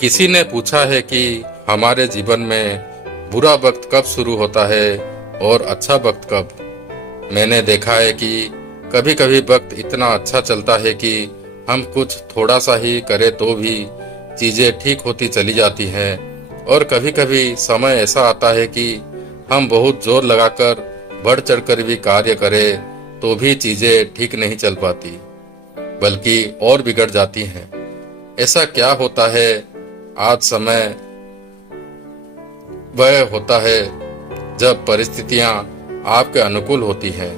किसी ने पूछा है कि हमारे जीवन में बुरा वक्त कब शुरू होता है और अच्छा वक्त कब। मैंने देखा है कि कभी कभी वक्त इतना अच्छा चलता है कि हम कुछ थोड़ा सा ही करें तो भी चीजें ठीक होती चली जाती हैं, और कभी कभी समय ऐसा आता है कि हम बहुत जोर लगाकर बढ़ चढ़कर भी कार्य करें तो भी चीजें ठीक नहीं चल पाती, बल्कि और बिगड़ जाती हैं। ऐसा क्या होता है? आज समय वह होता है जब परिस्थितियां आपके अनुकूल होती हैं,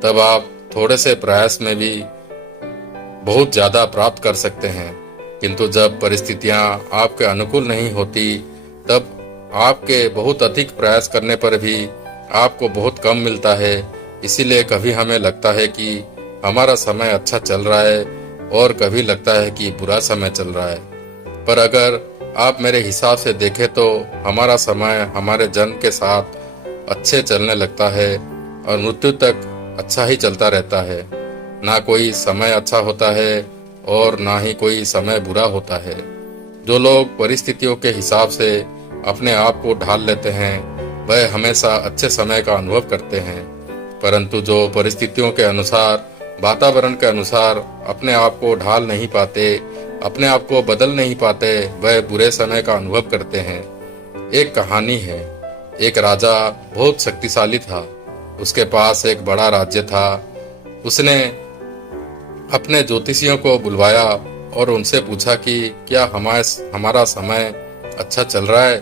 तब आप थोड़े से प्रयास में भी बहुत ज्यादा प्राप्त कर सकते हैं। किंतु जब परिस्थितियां आपके अनुकूल नहीं होती, तब आपके बहुत अधिक प्रयास करने पर भी आपको बहुत कम मिलता है। इसीलिए कभी हमें लगता है कि हमारा समय अच्छा चल रहा है और कभी लगता है कि बुरा समय चल रहा है। पर अगर आप मेरे हिसाब से देखें तो हमारा समय हमारे जन्म के साथ अच्छे चलने लगता है और मृत्यु तक अच्छा ही चलता रहता है। ना कोई समय अच्छा होता है और ना ही कोई समय बुरा होता है। जो लोग परिस्थितियों के हिसाब से अपने आप को ढाल लेते हैं, वह हमेशा अच्छे समय का अनुभव करते हैं। परंतु जो परिस्थितियों के अनुसार, वातावरण के अनुसार अपने आप को ढाल नहीं पाते, अपने आप को बदल नहीं पाते, वह बुरे समय का अनुभव करते हैं। एक कहानी है। एक राजा बहुत शक्तिशाली था। उसके पास एक बड़ा राज्य था। उसने अपने ज्योतिषियों को बुलवाया और उनसे पूछा कि क्या हमारा समय अच्छा चल रहा है।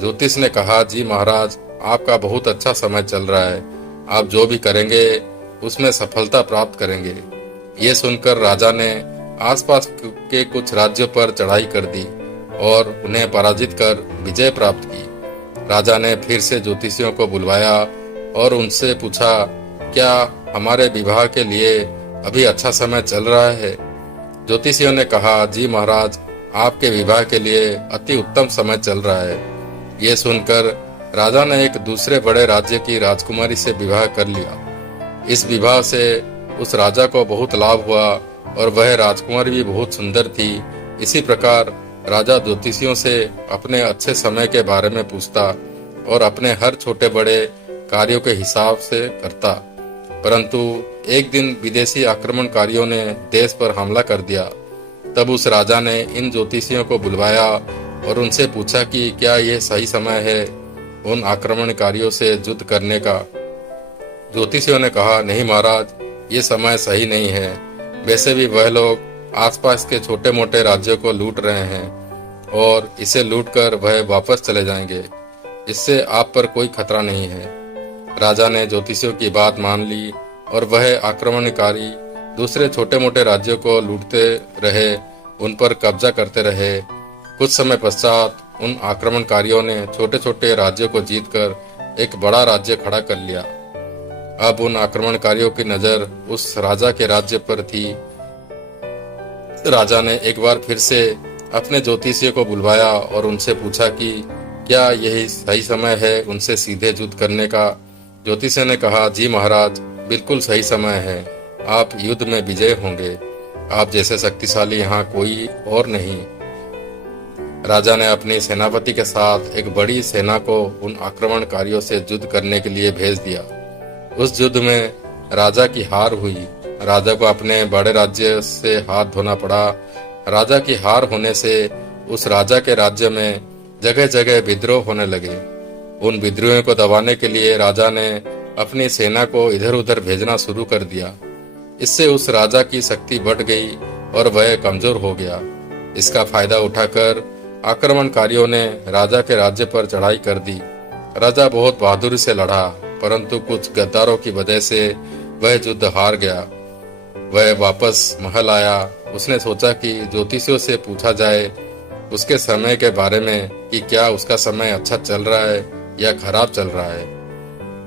ज्योतिष ने कहा, जी महाराज, आपका बहुत अच्छा समय चल रहा है। आप जो भी करेंगे उसमें सफलता प्राप्त करेंगे। ये सुनकर राजा ने आसपास के कुछ राज्यों पर चढ़ाई कर दी और उन्हें पराजित कर विजय प्राप्त की। राजा ने फिर से ज्योतिषियों को बुलवाया और उनसे पूछा, क्या हमारे विवाह के लिए अभी अच्छा समय चल रहा है। ज्योतिषियों ने कहा, जी महाराज, आपके विवाह के लिए अति उत्तम समय चल रहा है। ये सुनकर राजा ने एक दूसरे बड़े राज्य की राजकुमारी से विवाह कर लिया। इस विवाह से उस राजा को बहुत लाभ हुआ और वह राजकुमारी भी बहुत सुंदर थी। इसी प्रकार राजा ज्योतिषियों से अपने अच्छे समय के बारे में पूछता और अपने हर छोटे बड़े कार्यों के हिसाब से करता। परंतु एक दिन विदेशी आक्रमणकारियों ने देश पर हमला कर दिया। तब उस राजा ने इन ज्योतिषियों को बुलवाया और उनसे पूछा कि क्या यह सही समय है उन आक्रमणकारियों से युद्ध करने का। ज्योतिषियों ने कहा, नहीं महाराज, ये समय सही नहीं है। वैसे भी वह लोग आसपास के छोटे मोटे राज्यों को लूट रहे हैं और इसे लूटकर वह वापस चले जाएंगे। इससे आप पर कोई खतरा नहीं है। राजा ने ज्योतिषियों की बात मान ली और वह आक्रमणकारी दूसरे छोटे मोटे राज्यों को लूटते रहे, उन पर कब्जा करते रहे। कुछ समय पश्चात उन आक्रमणकारियों ने छोटे छोटे राज्यों को जीतकर एक बड़ा राज्य खड़ा कर लिया। अब उन आक्रमणकारियों की नजर उस राजा के राज्य पर थी। राजा ने एक बार फिर से अपने ज्योतिषियों को बुलवाया और उनसे पूछा कि क्या यही सही समय है उनसे सीधे युद्ध करने का। ज्योतिषी ने कहा, जी महाराज, बिल्कुल सही समय है। आप युद्ध में विजय होंगे। आप जैसे शक्तिशाली यहाँ कोई और नहीं। राजा ने अपनी सेनापति के साथ एक बड़ी सेना को उन आक्रमणकारियों से युद्ध करने के लिए भेज दिया। उस युद्ध में राजा की हार हुई। राजा को अपने बड़े राज्य से हाथ धोना पड़ा। राजा की हार होने से उस राजा के राज्य में जगह जगह विद्रोह होने लगे। उन विद्रोहियों को दबाने के लिए राजा ने अपनी सेना को इधर उधर भेजना शुरू कर दिया। इससे उस राजा की शक्ति बढ़ गई और वह कमजोर हो गया। इसका फायदा उठाकर आक्रमणकारियों ने राजा के राज्य पर चढ़ाई कर दी। राजा बहुत बहादुरी से लड़ा, परंतु कुछ गद्दारों की वजह से वह युद्ध हार गया। वह वापस महल आया। उसने सोचा कि ज्योतिषियों से पूछा जाए उसके समय के बारे में कि क्या उसका समय अच्छा चल रहा है या खराब चल रहा है।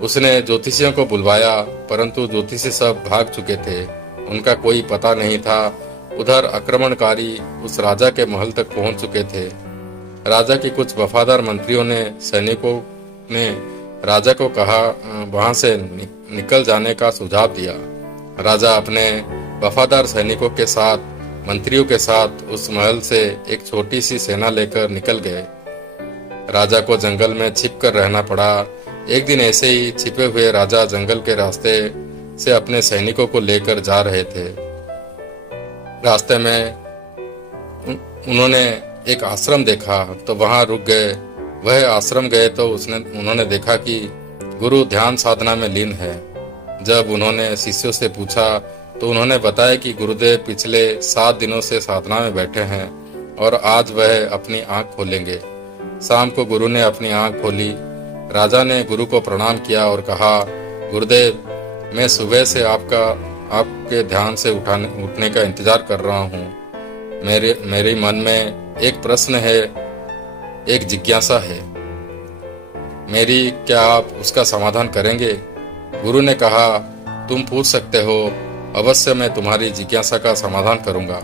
उसने ज्योतिषियों को बुलवाया, परंतु ज्योतिषी सब भाग चुके थे। उनका कोई पता नहीं था। उधर आक्रमणकारी उस राजा के महल तक पहुंच चुके थे। राजा के कुछ वफादार मंत्रियों ने सैनिकों ने राजा को कहा वहां से निकल जाने का सुझाव दिया। राजा अपने वफादार सैनिकों के साथ मंत्रियों के साथ उस महल से एक छोटी सी सेना लेकर निकल गए। राजा को जंगल में छिप कर रहना पड़ा। एक दिन ऐसे ही छिपे हुए राजा जंगल के रास्ते से अपने सैनिकों को लेकर जा रहे थे। रास्ते में उन्होंने एक आश्रम देखा तो वहां रुक गए। वह आश्रम गए तो उन्होंने देखा कि गुरु ध्यान साधना में लीन है। जब उन्होंने शिष्यों से पूछा तो उन्होंने बताया कि गुरुदेव पिछले 7 दिनों से साधना में बैठे हैं और आज वह अपनी आंख खोलेंगे। शाम को गुरु ने अपनी आंख खोली। राजा ने गुरु को प्रणाम किया और कहा, गुरुदेव, मैं सुबह से आपके ध्यान से उठने का इंतजार कर रहा हूँ। मेरे मन में एक प्रश्न है, एक जिज्ञासा है मेरी, क्या आप उसका समाधान करेंगे? गुरु ने कहा, तुम पूछ सकते हो, अवश्य मैं तुम्हारी जिज्ञासा का समाधान करूंगा।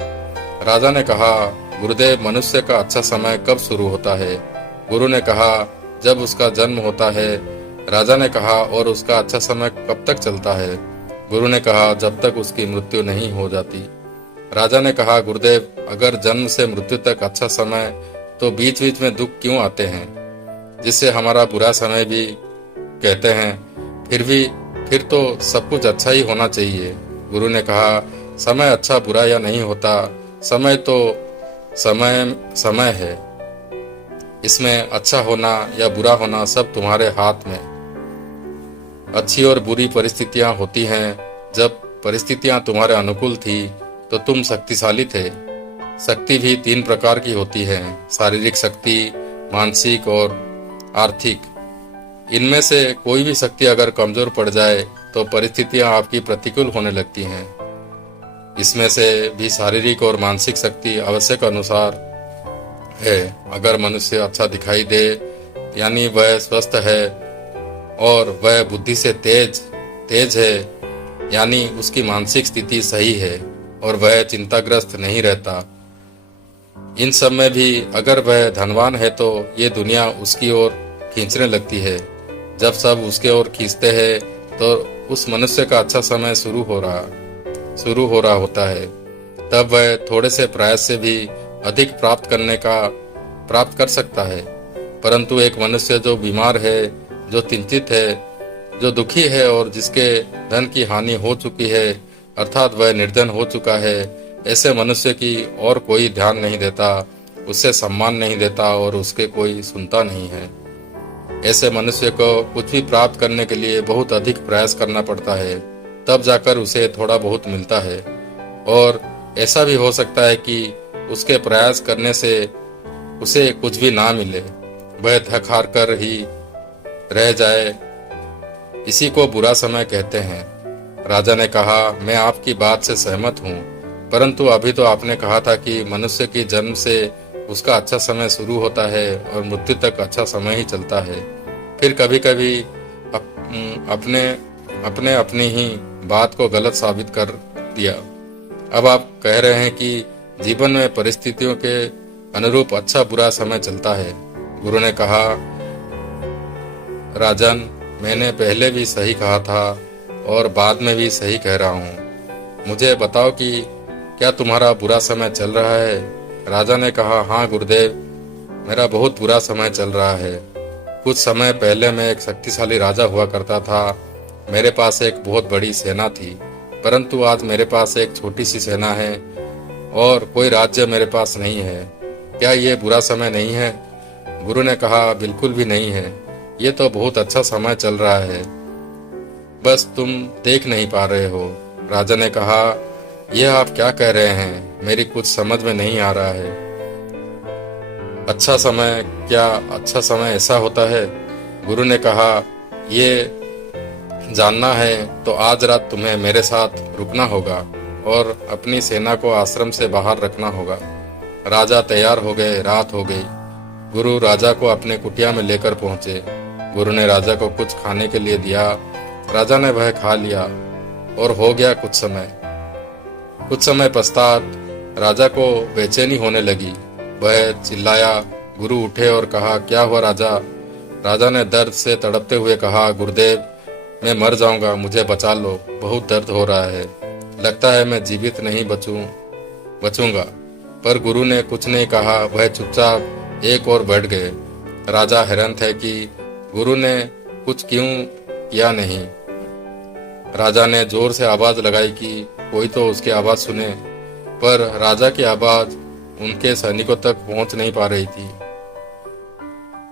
राजा ने कहा, गुरुदेव, मनुष्य का अच्छा समय कब शुरू होता है? गुरु ने कहा, जब उसका जन्म होता है। राजा ने कहा, और उसका अच्छा समय कब तक चलता है? गुरु ने कहा, जब तक उसकी मृत्यु नहीं हो जाती। राजा ने कहा, गुरुदेव, अगर जन्म से मृत्यु तक अच्छा समय, तो बीच बीच में दुख क्यों आते हैं, जिससे हमारा बुरा समय भी कहते हैं? फिर तो सब कुछ अच्छा ही होना चाहिए। गुरु ने कहा, समय अच्छा बुरा या नहीं होता, समय तो समय है। इसमें अच्छा होना या बुरा होना सब तुम्हारे हाथ में। अच्छी और बुरी परिस्थितियां होती हैं। जब परिस्थितियां तुम्हारे अनुकूल थी तो तुम शक्तिशाली थे। शक्ति भी 3 प्रकार की होती है, शारीरिक शक्ति, मानसिक और आर्थिक। इनमें से कोई भी शक्ति अगर कमजोर पड़ जाए तो परिस्थितियां आपकी प्रतिकूल होने लगती हैं। इसमें से भी शारीरिक और मानसिक शक्ति आवश्यक अनुसार है। अगर मनुष्य अच्छा दिखाई दे, यानी वह स्वस्थ है, और वह बुद्धि से तेज है, यानी उसकी मानसिक स्थिति सही है और वह चिंताग्रस्त नहीं रहता। इन सब में भी अगर वह धनवान है तो ये दुनिया उसकी ओर खींचने लगती है। जब सब उसके ओर खींचते हैं तो उस मनुष्य का अच्छा समय शुरू हो रहा होता है। तब वह थोड़े से प्रयास से भी अधिक प्राप्त कर सकता है। परंतु एक मनुष्य जो बीमार है, जो चिंतित है, जो दुखी है और जिसके धन की हानि हो चुकी है, अर्थात वह निर्धन हो चुका है, ऐसे मनुष्य की और कोई ध्यान नहीं देता, उससे सम्मान नहीं देता और उसके कोई सुनता नहीं है। ऐसे मनुष्य को कुछ भी प्राप्त करने के लिए बहुत अधिक प्रयास करना पड़ता है, तब जाकर उसे थोड़ा बहुत मिलता है। और ऐसा भी हो सकता है कि उसके प्रयास करने से उसे कुछ भी ना मिले, वह थक हार कर ही रह जाए। इसी को बुरा समय कहते हैं। राजा ने कहा, मैं आपकी बात से सहमत हूँ, परंतु अभी तो आपने कहा था कि मनुष्य की जन्म से उसका अच्छा समय शुरू होता है और मृत्यु तक अच्छा समय ही चलता है। फिर कभी कभी अपनी ही बात को गलत साबित कर दिया। अब आप कह रहे हैं कि जीवन में परिस्थितियों के अनुरूप अच्छा बुरा समय चलता है। गुरु ने कहा, राजन, मैंने पहले भी सही कहा था और बाद में भी सही कह रहा हूँ। मुझे बताओ कि क्या तुम्हारा बुरा समय चल रहा है? राजा ने कहा, हाँ गुरुदेव, मेरा बहुत बुरा समय चल रहा है। कुछ समय पहले मैं एक शक्तिशाली राजा हुआ करता था। मेरे पास एक बहुत बड़ी सेना थी, परंतु आज मेरे पास एक छोटी सी सेना है और कोई राज्य मेरे पास नहीं है। क्या ये बुरा समय नहीं है? गुरु ने कहा, बिल्कुल भी नहीं है, ये तो बहुत अच्छा समय चल रहा है, बस तुम देख नहीं पा रहे हो। राजा ने कहा, यह आप क्या कह रहे हैं? मेरी कुछ समझ में नहीं आ रहा है। अच्छा समय, क्या अच्छा समय ऐसा होता है? गुरु ने कहा, ये जानना है तो आज रात तुम्हें मेरे साथ रुकना होगा और अपनी सेना को आश्रम से बाहर रखना होगा। राजा तैयार हो गए। रात हो गई। गुरु राजा को अपने कुटिया में लेकर पहुंचे। गुरु ने राजा को कुछ खाने के लिए दिया। राजा ने वह खा लिया और हो गया कुछ समय पश्चात राजा को बेचैनी होने लगी। वह चिल्लाया। गुरु उठे और कहा, क्या हुआ राजा? राजा ने दर्द से तड़पते हुए कहा, गुरुदेव, मैं मर जाऊंगा, मुझे बचा लो, बहुत दर्द हो रहा है, लगता है मैं जीवित नहीं बचूं। बचूंगा। पर गुरु ने कुछ नहीं कहा, वह चुपचाप एक और बैठ गए। राजा हैरान थे कि गुरु ने कुछ क्यों किया नहीं। राजा ने जोर से आवाज लगाई कि कोई तो उसकी आवाज सुने, पर राजा की आवाज उनके सैनिकों तक पहुंच नहीं पा रही थी।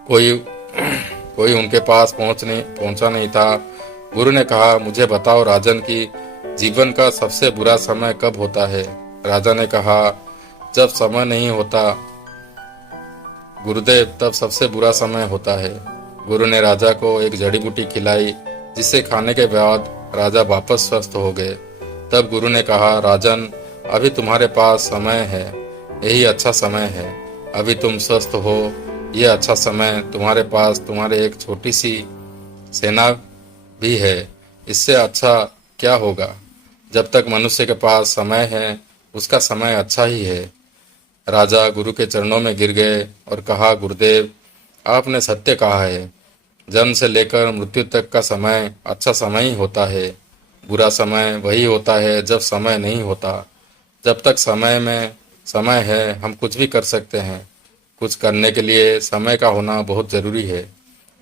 कोई कोई उनके पास पहुंचा नहीं था। गुरु ने कहा, मुझे बताओ राजन की जीवन का सबसे बुरा समय कब होता है। राजा ने कहा, जब समय नहीं होता गुरुदेव, तब सबसे बुरा समय होता है। गुरु ने राजा को एक जड़ी बूटी खिलाई, जिसे खाने के बाद राजा वापस स्वस्थ हो गए। तब गुरु ने कहा, राजन, अभी तुम्हारे पास समय है, यही अच्छा समय है। अभी तुम स्वस्थ हो, यह अच्छा समय। तुम्हारे पास तुम्हारे एक छोटी सी सेना भी है, इससे अच्छा क्या होगा। जब तक मनुष्य के पास समय है, उसका समय अच्छा ही है। राजा गुरु के चरणों में गिर गए और कहा, गुरुदेव, आपने सत्य कहा है। जन्म से लेकर मृत्यु तक का समय अच्छा समय ही होता है। बुरा समय वही होता है जब समय नहीं होता। जब तक समय है, हम कुछ भी कर सकते हैं। कुछ करने के लिए समय का होना बहुत जरूरी है।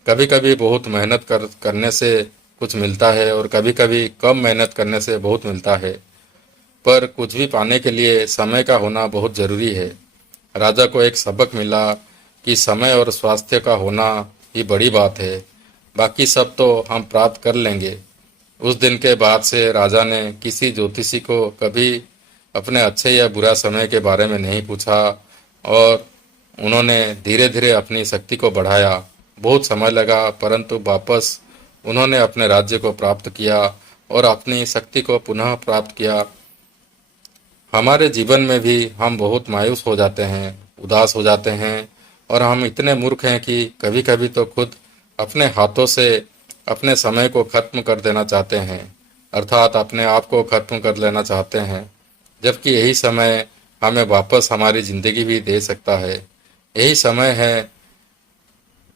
कभी कभी बहुत मेहनत करने से कुछ मिलता है और कभी कभी कम मेहनत करने से बहुत मिलता है। पर कुछ भी पाने के लिए समय का होना बहुत जरूरी है। राजा को एक सबक मिला कि समय और स्वास्थ्य का होना ही बड़ी बात है, बाकी सब तो हम प्राप्त कर लेंगे। उस दिन के बाद से राजा ने किसी ज्योतिषी को कभी अपने अच्छे या बुरा समय के बारे में नहीं पूछा और उन्होंने धीरे धीरे अपनी शक्ति को बढ़ाया। बहुत समय लगा, परंतु वापस उन्होंने अपने राज्य को प्राप्त किया और अपनी शक्ति को पुनः प्राप्त किया। हमारे जीवन में भी हम बहुत मायूस हो जाते हैं, उदास हो जाते हैं और हम इतने मूर्ख हैं कि कभी कभी तो खुद अपने हाथों से अपने समय को खत्म कर देना चाहते हैं, अर्थात अपने आप को खत्म कर लेना चाहते हैं। जबकि यही समय हमें वापस हमारी जिंदगी भी दे सकता है। यही समय है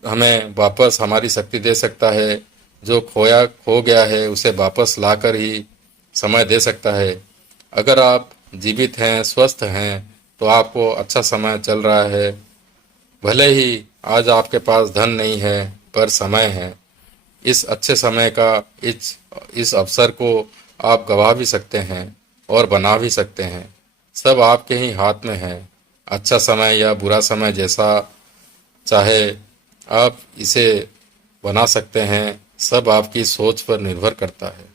हमें वापस हमारी शक्ति दे सकता है। जो खो गया है उसे वापस लाकर ही समय दे सकता है। अगर आप जीवित हैं, स्वस्थ हैं, तो आपको अच्छा समय चल रहा है। भले ही आज आपके पास धन नहीं है, पर समय है। इस अच्छे समय का इस अवसर को आप गवा भी सकते हैं और बना भी सकते हैं। सब आपके ही हाथ में है। अच्छा समय या बुरा समय जैसा चाहे आप इसे बना सकते हैं। सब आपकी सोच पर निर्भर करता है।